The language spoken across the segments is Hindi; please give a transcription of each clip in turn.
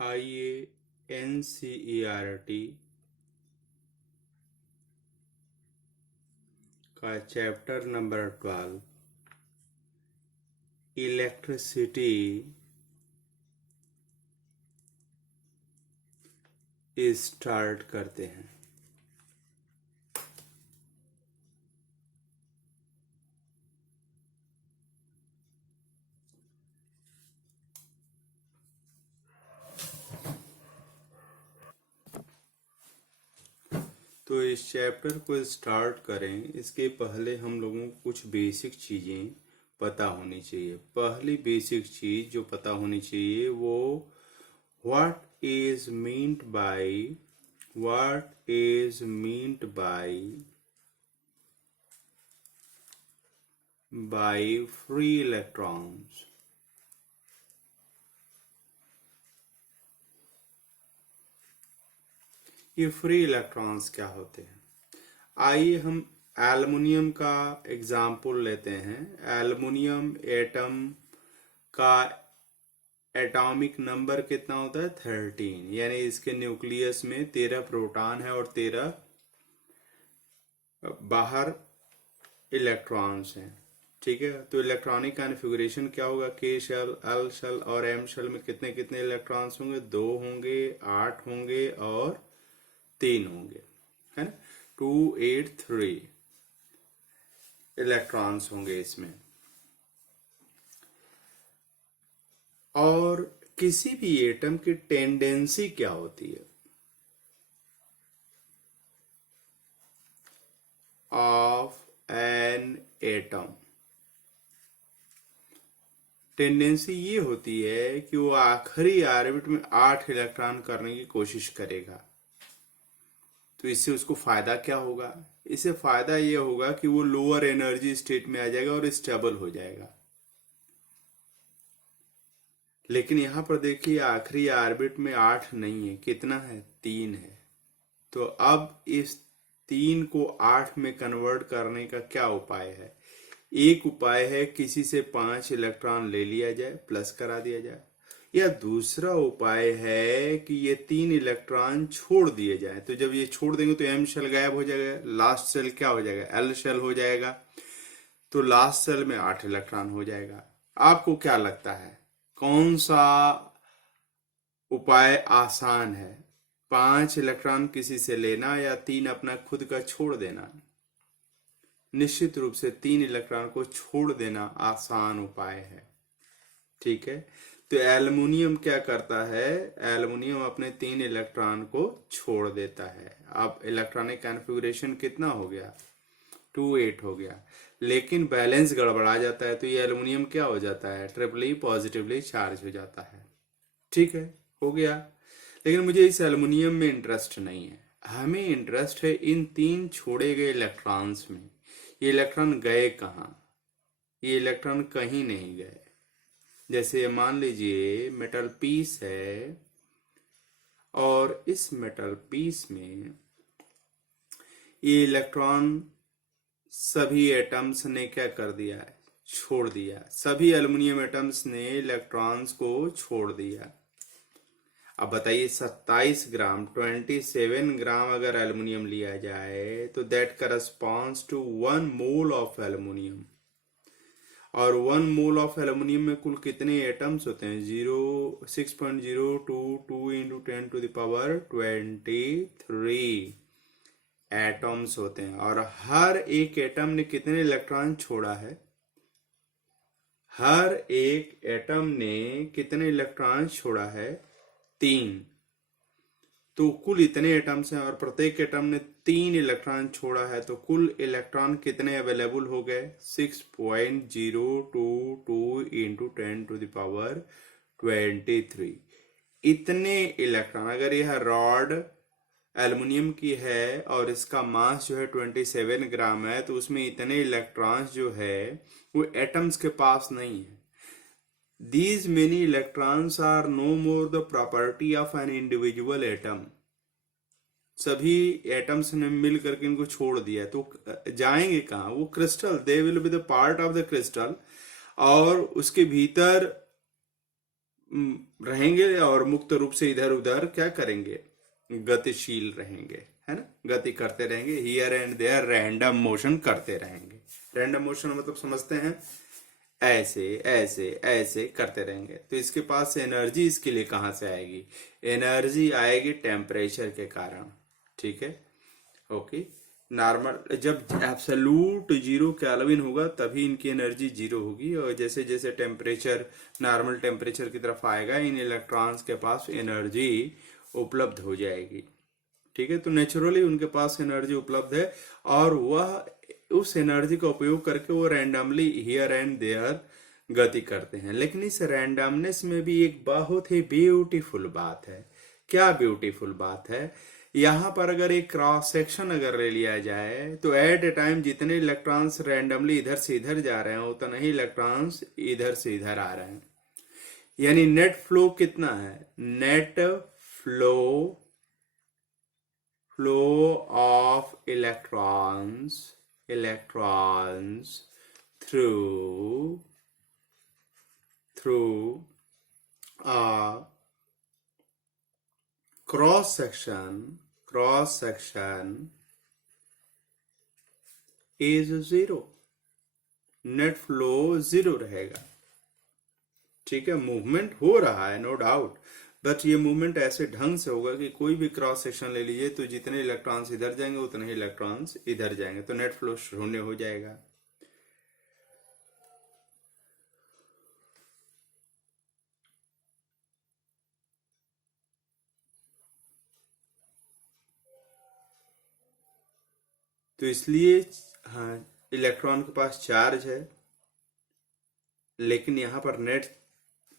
आइए एनसीईआरटी का चैप्टर नंबर 12 इलेक्ट्रिसिटी स्टार्ट करते हैं। तो इस चैप्टर को स्टार्ट करें इसके पहले हम लोगों को कुछ बेसिक चीज़ें पता होनी चाहिए। पहली बेसिक चीज़ जो पता होनी चाहिए वो what is meant by free electrons. ये फ्री इलेक्ट्रॉन्स क्या होते हैं? आइए हम एल्युमिनियम का एग्जाम्पल लेते हैं। एल्युमिनियम एटम का एटॉमिक नंबर कितना होता है? 13, यानी इसके न्यूक्लियस में 13 प्रोटॉन है और 13 बाहर इलेक्ट्रॉन्स हैं। ठीक है, तो इलेक्ट्रॉनिक कॉन्फ़िगरेशन क्या होगा? के शेल, एल शेल और एम शेल में कितने कितने इलेक्ट्रॉन्स होंगे? 2 होंगे, 8 होंगे और 3 होंगे, है ना। 2 8 3 इलेक्ट्रॉन्स होंगे इसमें। और किसी भी एटम की टेंडेंसी क्या होती है? ऑफ एन एटम, टेंडेंसी ये होती है कि वो आखिरी ऑर्बिट में 8 इलेक्ट्रॉन करने की कोशिश करेगा। तो इससे उसको फायदा क्या होगा? इससे फायदा ये होगा कि वो लोअर एनर्जी स्टेट में आ जाएगा और स्टेबल हो जाएगा। लेकिन यहां पर देखिए आखिरी ऑर्बिट में 8 नहीं है, कितना है? 3 है। तो अब इस 3 को 8 में कन्वर्ट करने का क्या उपाय है? एक उपाय है किसी से 5 इलेक्ट्रॉन ले लिया जाए, प्लस करा दिया जाए, या दूसरा उपाय है कि ये 3 इलेक्ट्रॉन छोड़ दिए जाए। तो जब ये छोड़ देंगे तो एम शेल गायब हो जाएगा, लास्ट शेल क्या हो जाएगा? एल शेल हो जाएगा। तो लास्ट शेल में 8 इलेक्ट्रॉन हो जाएगा। आपको क्या लगता है कौन सा उपाय आसान है? 5 इलेक्ट्रॉन किसी से लेना या 3 अपना खुद का छोड़ देना? निश्चित रूप से 3 इलेक्ट्रॉन को छोड़ देना आसान उपाय है। ठीक है, तो एल्युमिनियम क्या करता है? एल्युमिनियम अपने 3 इलेक्ट्रॉन को छोड़ देता है। अब इलेक्ट्रॉनिक कॉन्फ़िगरेशन कितना हो गया? 2 8 हो गया। लेकिन बैलेंस गड़बड़ा जाता है तो ये एल्युमिनियम क्या हो जाता है? ट्रिपली पॉजिटिवली चार्ज हो जाता है। ठीक है, हो गया। लेकिन मुझे इस एल्युमिनियम में इंटरेस्ट नहीं है, हमें इंटरेस्ट है इन 3 छोड़े गए इलेक्ट्रॉन्स में। ये इलेक्ट्रॉन गए कहाँ? ये इलेक्ट्रॉन कहीं नहीं गए। जैसे मान लीजिए मेटल पीस है और इस मेटल पीस में ये इलेक्ट्रॉन सभी एटम्स ने क्या कर दिया है? छोड़ दिया। सभी एल्युमिनियम एटम्स ने इलेक्ट्रॉन्स को छोड़ दिया। अब बताइए 27 ग्राम 27 ग्राम अगर एल्युमिनियम लिया जाए तो that corresponds to 1 mole of aluminium. और 1 मोल ऑफ एल्युमिनियम में कुल कितने एटम्स होते हैं? 6.022 इंटू 10⁻23 एटम्स होते हैं। और हर एक एटम ने कितने इलेक्ट्रॉन छोड़ा है? हर एक एटम ने कितने इलेक्ट्रॉन छोड़ा है? 3। तो कुल इतने एटम्स हैं और प्रत्येक एटम ने 3 इलेक्ट्रॉन छोड़ा है, तो कुल इलेक्ट्रॉन कितने अवेलेबल हो गए? 6.022 इंटू 10⁻23 इतने इलेक्ट्रॉन। अगर यह रॉड एल्युमिनियम की है और इसका मास जो है 27 ग्राम है, तो उसमें इतने इलेक्ट्रॉन्स जो है वो एटम्स के पास नहीं है। These many electrons are no more the property of an individual atom. सभी एटम्स ने मिल करके इनको छोड़ दिया, तो जाएंगे कहाँ? वो crystal, they will be the part of the crystal, और उसके भीतर रहेंगे और मुक्त रूप से इधर उधर क्या करेंगे, गतिशील रहेंगे, है ना, गति करते रहेंगे, here and there random motion करते रहेंगे। रैंडम मोशन मतलब समझते हैं, ऐसे ऐसे ऐसे करते रहेंगे। तो इसके पास एनर्जी इसके लिए कहाँ से आएगी, एनर्जी आएगी टेम्परेचर के कारण, ठीक है, ओके। नॉर्मल जब एब्सोल्यूट 0 केल्विन होगा तभी इनकी एनर्जी 0 होगी, और जैसे जैसे टेम्परेचर नॉर्मल टेम्परेचर की तरफ आएगा इन इलेक्ट्रॉन्स के पास एनर्जी उपलब्ध हो जाएगी, ठीक है। तो नेचुरली उनके पास एनर्जी उपलब्ध है और वह उस एनर्जी का उपयोग करके वो रैंडमली हियर एंड देयर गति करते हैं। लेकिन इस रैंडमनेस में भी एक बहुत ही ब्यूटीफुल बात है। क्या ब्यूटीफुल बात है, यहाँ पर अगर एक क्रॉस सेक्शन अगर ले लिया जाए तो एट ए टाइम जितने इलेक्ट्रॉन्स रैंडमली इधर से इधर जा रहे हैं उतना ही इलेक्ट्रॉन्स इधर से इधर आ रहे हैं। यानी नेट फ्लो कितना है, net flow of electrons through a cross section is 0। Net flow 0 रहेगा, ठीक है। मूवमेंट हो रहा है नो डाउट, बट ये मूवमेंट ऐसे ढंग से होगा कि कोई भी क्रॉस सेक्शन ले लीजिए तो जितने इलेक्ट्रॉन्स इधर जाएंगे उतने ही इलेक्ट्रॉन्स इधर जाएंगे, तो नेट फ्लो शून्य हो जाएगा। तो इसलिए हाँ, इलेक्ट्रॉन के पास चार्ज है लेकिन यहाँ पर नेट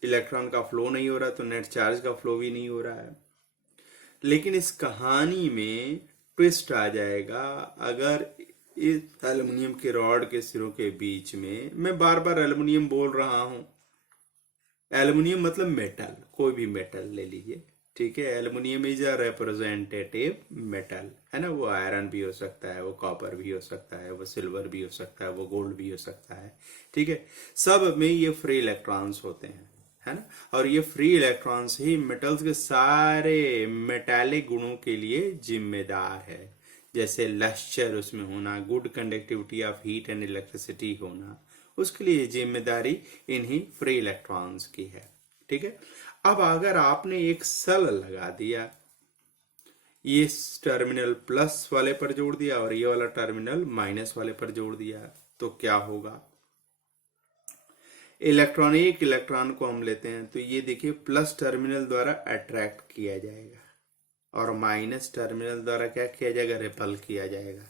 इलेक्ट्रॉन का फ्लो नहीं हो रहा, तो नेट चार्ज का फ्लो भी नहीं हो रहा है। लेकिन इस कहानी में ट्विस्ट आ जाएगा अगर इस एल्युमिनियम के रॉड के सिरों के बीच में, मैं बार बार एल्युमिनियम बोल रहा हूं, एल्युमिनियम मतलब मेटल, कोई भी मेटल ले लीजिए, ठीक है। Aluminium is a representative metal, है ना। वो आयरन भी हो सकता है, वो कॉपर भी हो सकता है, वो सिल्वर भी हो सकता है, वो गोल्ड भी हो सकता है, ठीक है। सब में ये फ्री इलेक्ट्रॉन्स होते हैं, है ना। और ये फ्री इलेक्ट्रॉन्स ही मेटल्स के सारे मेटालिक गुणों के लिए जिम्मेदार है, जैसे लस्चर उसमें होना, good conductivity of heat and electricity होना, उसके लिए जिम्मेदारी इन्हीं फ्री इलेक्ट्रॉन्स की है, ठीक है। अब अगर आपने एक सेल लगा दिया, ये टर्मिनल प्लस वाले पर जोड़ दिया और ये वाला टर्मिनल माइनस वाले पर जोड़ दिया, तो क्या होगा, इलेक्ट्रॉन, एक इलेक्ट्रॉन को हम लेते हैं तो ये देखिए प्लस टर्मिनल द्वारा अट्रैक्ट किया जाएगा और माइनस टर्मिनल द्वारा क्या किया जाएगा, रिपल किया जाएगा।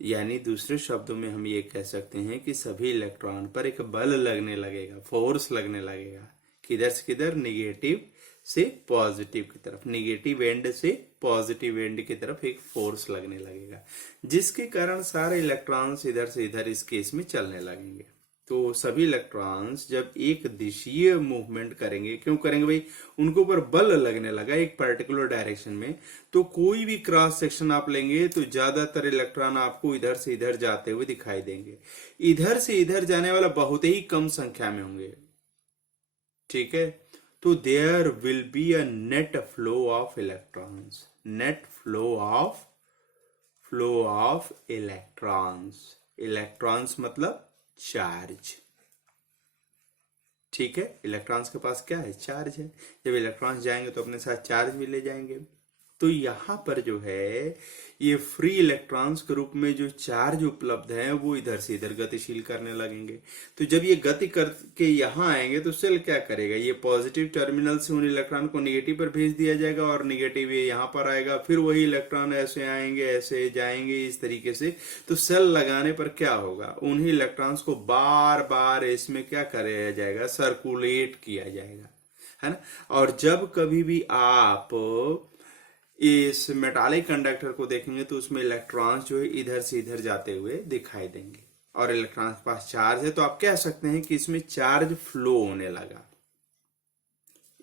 यानी दूसरे शब्दों में हम ये कह सकते हैं कि सभी इलेक्ट्रॉन पर एक बल लगने लगेगा, फोर्स लगने लगेगा, किधर से किधर, निगेटिव से पॉजिटिव की तरफ, निगेटिव एंड से पॉजिटिव एंड की तरफ एक फोर्स लगने लगेगा, जिसके कारण सारे इलेक्ट्रॉन्स इधर से इधर इस केस में चलने लगेंगे। तो सभी इलेक्ट्रॉन्स जब एक दिशीय मूवमेंट करेंगे, क्यों करेंगे भाई, उनके ऊपर बल लगने लगा एक पर्टिकुलर डायरेक्शन में, तो कोई भी क्रॉस सेक्शन आप लेंगे तो ज्यादातर इलेक्ट्रॉन आपको इधर से इधर जाते हुए दिखाई देंगे, इधर से इधर जाने वाला बहुत ही कम संख्या में होंगे, ठीक है। तो there will be a net flow of electrons, net flow of electrons मतलब चार्ज, ठीक है। इलेक्ट्रॉन्स के पास क्या है, चार्ज है। जब इलेक्ट्रॉन्स जाएंगे तो अपने साथ चार्ज भी ले जाएंगे। तो यहां पर जो है ये फ्री इलेक्ट्रॉन्स के रूप में जो चार्ज उपलब्ध है वो इधर से इधर गतिशील करने लगेंगे। तो जब ये गति करके यहां आएंगे तो सेल क्या करेगा, ये पॉजिटिव टर्मिनल से उन इलेक्ट्रॉन को निगेटिव पर भेज दिया जाएगा और निगेटिव ये यहां पर आएगा, फिर वही इलेक्ट्रॉन ऐसे आएंगे ऐसे जाएंगे इस तरीके से। तो सेल लगाने पर क्या होगा, उन्हीं इलेक्ट्रॉन्स को बार बार इसमें क्या कराया जाएगा, सर्कुलेट किया जाएगा, है ना। और जब कभी भी आप इस मेटालिक कंडक्टर को देखेंगे तो उसमें इलेक्ट्रॉन्स जो है इधर से इधर जाते हुए दिखाई देंगे और इलेक्ट्रॉन्स के पास चार्ज है, तो आप कह सकते हैं कि इसमें चार्ज फ्लो होने लगा,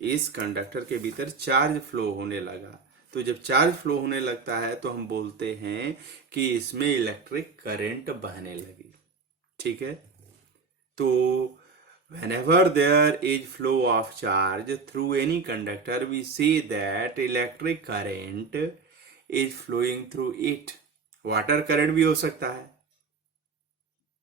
इस कंडक्टर के भीतर चार्ज फ्लो होने लगा। तो जब चार्ज फ्लो होने लगता है तो हम बोलते हैं कि इसमें इलेक्ट्रिक करंट बहने लगी, ठीक है। तो whenever there is flow of charge through any conductor, we say that electric current is flowing through it. Water current भी हो सकता है,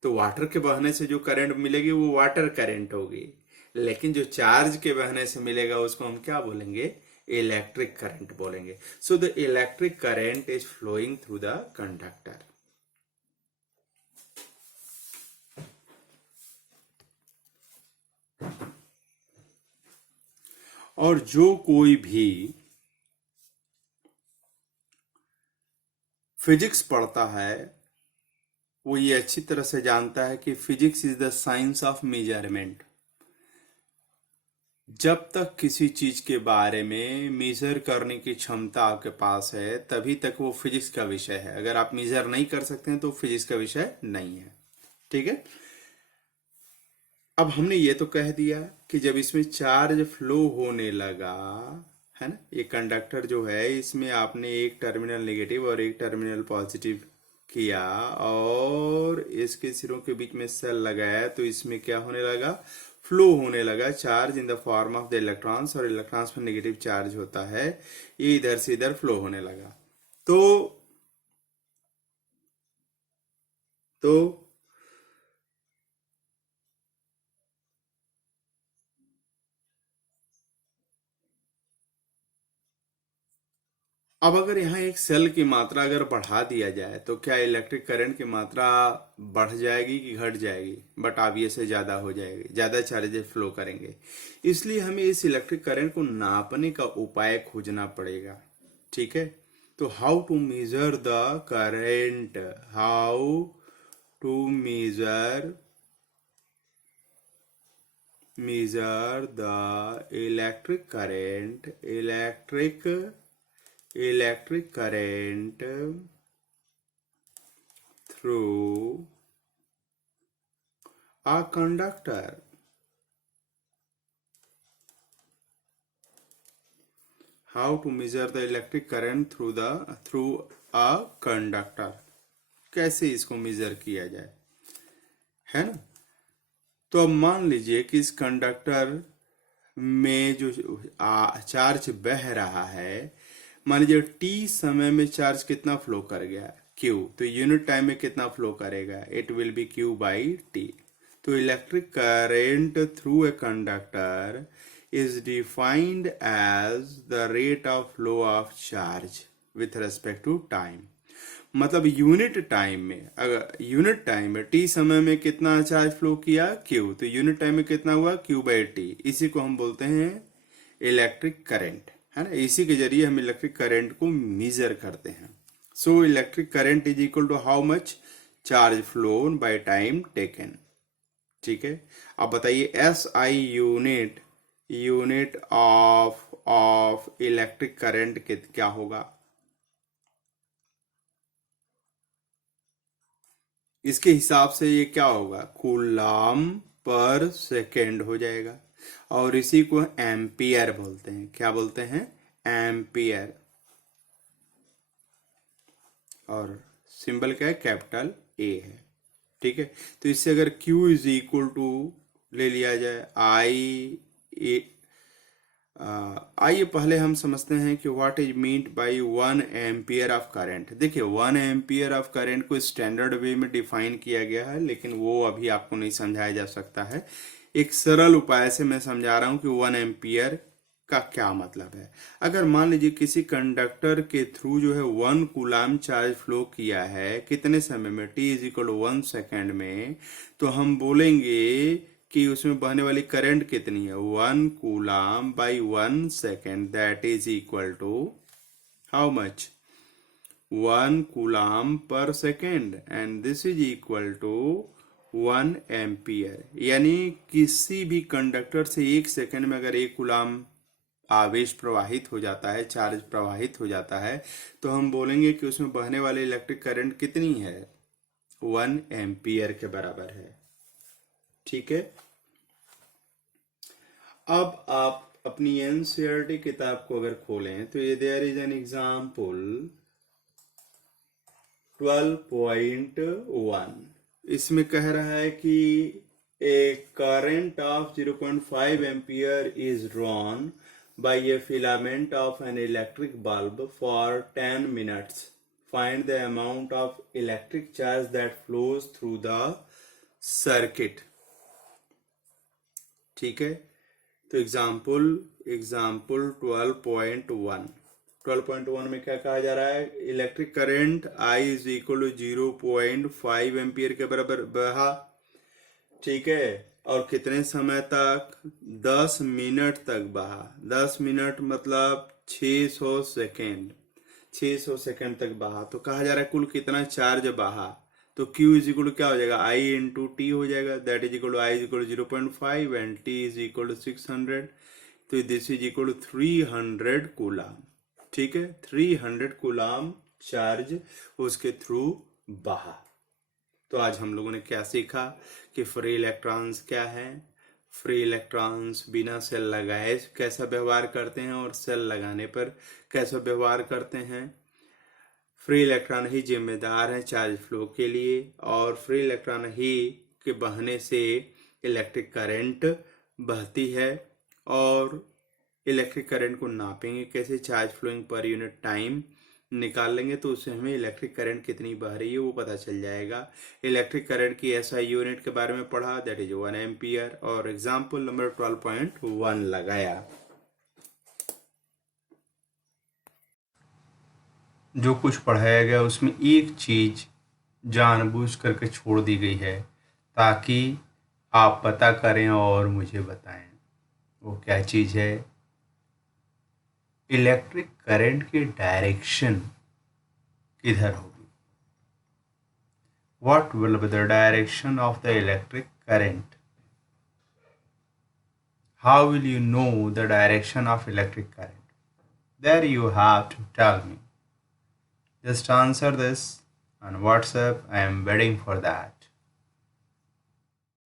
तो वाटर के बहने से जो करंट मिलेगी वो वाटर करंट होगी, लेकिन जो चार्ज के बहने से मिलेगा उसको हम क्या बोलेंगे? इलेक्ट्रिक करंट बोलेंगे. So the electric current is flowing through the conductor. और जो कोई भी फिजिक्स पढ़ता है वो ये अच्छी तरह से जानता है कि physics is the science of measurement. जब तक किसी चीज के बारे में मेजर करने की क्षमता आपके पास है तभी तक वो फिजिक्स का विषय है. अगर आप मेजर नहीं कर सकते हैं तो फिजिक्स का विषय नहीं है. ठीक है. अब हमने ये तो कह दिया कि जब इसमें चार्ज फ्लो होने लगा, है ना, ये कंडक्टर जो है इसमें आपने एक टर्मिनल नेगेटिव और एक टर्मिनल पॉजिटिव किया और इसके सिरों के बीच में सेल लगाया, तो इसमें क्या होने लगा? फ्लो होने लगा charge in the form of the electrons, और इलेक्ट्रॉन्स पर नेगेटिव चार्ज होता है, ये इधर से इधर फ्लो होने लगा. तो अब अगर यहाँ एक सेल की मात्रा अगर बढ़ा दिया जाए तो क्या इलेक्ट्रिक करंट की मात्रा बढ़ जाएगी कि घट जाएगी? बट आप ये से ज्यादा हो जाएगी, ज्यादा चार्जेस फ्लो करेंगे. इसलिए हमें इस इलेक्ट्रिक करंट को नापने का उपाय खोजना पड़ेगा. ठीक है. तो how to measure the current, how to measure the electric current through a conductor. How to measure the electric current through a conductor? कैसे इसको मेजर किया जाए, है ना. तो अब मान लीजिए कि इस कंडक्टर में जो चार्ज बह रहा है, मान लीजिए टी समय में चार्ज कितना फ्लो कर गया? क्यू. तो यूनिट टाइम में कितना फ्लो करेगा? It will be Q by T. तो electric current through a conductor is defined as the rate of flow of charge with respect to time. मतलब यूनिट टाइम में, अगर यूनिट टाइम में टी समय में कितना चार्ज फ्लो किया? क्यू. तो यूनिट टाइम में कितना हुआ? Q by T. इसी को हम बोलते हैं इलेक्ट्रिक करंट, है ना. इसी के जरिए हम इलेक्ट्रिक करंट को मेजर करते हैं. So electric current is equal to how much charge flown by time taken. ठीक है. अब बताइए S I unit of electric current क्या होगा? इसके हिसाब से ये क्या होगा? कूलाम पर सेकेंड हो जाएगा, और इसी को एम्पियर बोलते हैं. क्या बोलते हैं? एम्पियर. और सिंबल क्या है? कैपिटल ए है. ठीक है. तो इससे अगर Q इज इक्वल टू ले लिया जाए आई, आइए पहले हम समझते हैं कि what is meant by 1 ampere of current. देखिए 1 एम्पियर ऑफ करंट को स्टैंडर्ड वे में डिफाइन किया गया है, लेकिन वो अभी आपको नहीं समझाया जा सकता है. एक सरल उपाय से मैं समझा रहा हूं कि 1 एम्पियर का क्या मतलब है. अगर मान लीजिए किसी कंडक्टर के थ्रू जो है 1 कूलाम चार्ज फ्लो किया है, कितने समय में? T is equal to 1 second में, तो हम बोलेंगे कि उसमें बहने वाली करंट कितनी है? 1 coulomb by 1 second, that is equal to how much? 1 coulomb per second, and this is equal to 1 ampere. यानी किसी भी कंडक्टर से 1 सेकेंड में अगर 1 कूलाम आवेश प्रवाहित हो जाता है, चार्ज प्रवाहित हो जाता है, तो हम बोलेंगे कि उसमें बहने वाली इलेक्ट्रिक करंट कितनी है? 1 एम्पियर के बराबर है. ठीक है. अब आप अपनी एनसीईआरटी किताब को अगर खोलें तो ये देयर इज एन एग्जाम्पल 12.1. इसमें कह रहा है कि A current of 0.5 ampere is drawn by a filament of an electric bulb for 10 minutes. Find the amount of electric charge that flows through the circuit. ठीक है, तो एग्जाम्पल 12.1 में क्या कहा जा रहा है? Electric current I is equal to 0.5 ampere के बराबर बहा, ठीक है, और कितने समय तक? 10 मिनट तक बहा। 10 मिनट मतलब 600 सेकेंड, 600 सेकेंड तक बहा। तो कहा जा रहा है कुल कितना चार्ज बहा। तो Q इज इक्वल क्या हो जाएगा? I इंटू टी हो जाएगा, that is equal to I is equal 0.5 and T is equal to 600। तो this is equal to 300 coulomb. ठीक है, 300 कूलाम चार्ज उसके थ्रू बहा। तो आज हम लोगों ने क्या सीखा कि फ्री इलेक्ट्रॉन्स क्या है, फ्री इलेक्ट्रॉन्स बिना सेल लगाए कैसा व्यवहार करते हैं और सेल लगाने पर कैसा व्यवहार करते हैं। फ्री इलेक्ट्रॉन ही जिम्मेदार है चार्ज फ्लो के लिए, और फ्री इलेक्ट्रॉन ही के बहने से इलेक्ट्रिक करंट बहती है। और इलेक्ट्रिक करंट को नापेंगे कैसे? Charge flowing per unit time निकाल लेंगे तो उससे हमें इलेक्ट्रिक करंट कितनी बह रही है वो पता चल जाएगा। इलेक्ट्रिक करंट की एसआई यूनिट के बारे में पढ़ा, दैट इज 1 एम्पियर। और एग्जाम्पल नंबर 12.1 लगाया। जो कुछ पढ़ाया गया उसमें एक चीज जानबूझ करके छोड़ दी गई है ताकि आप पता करें और मुझे बताएं। वो क्या चीज है? इलेक्ट्रिक करंट की डायरेक्शन किधर होगी? What will be the direction of the electric current? How will you know the direction of electric current? There you have to tell me. Just answer this on WhatsApp. I am waiting for that.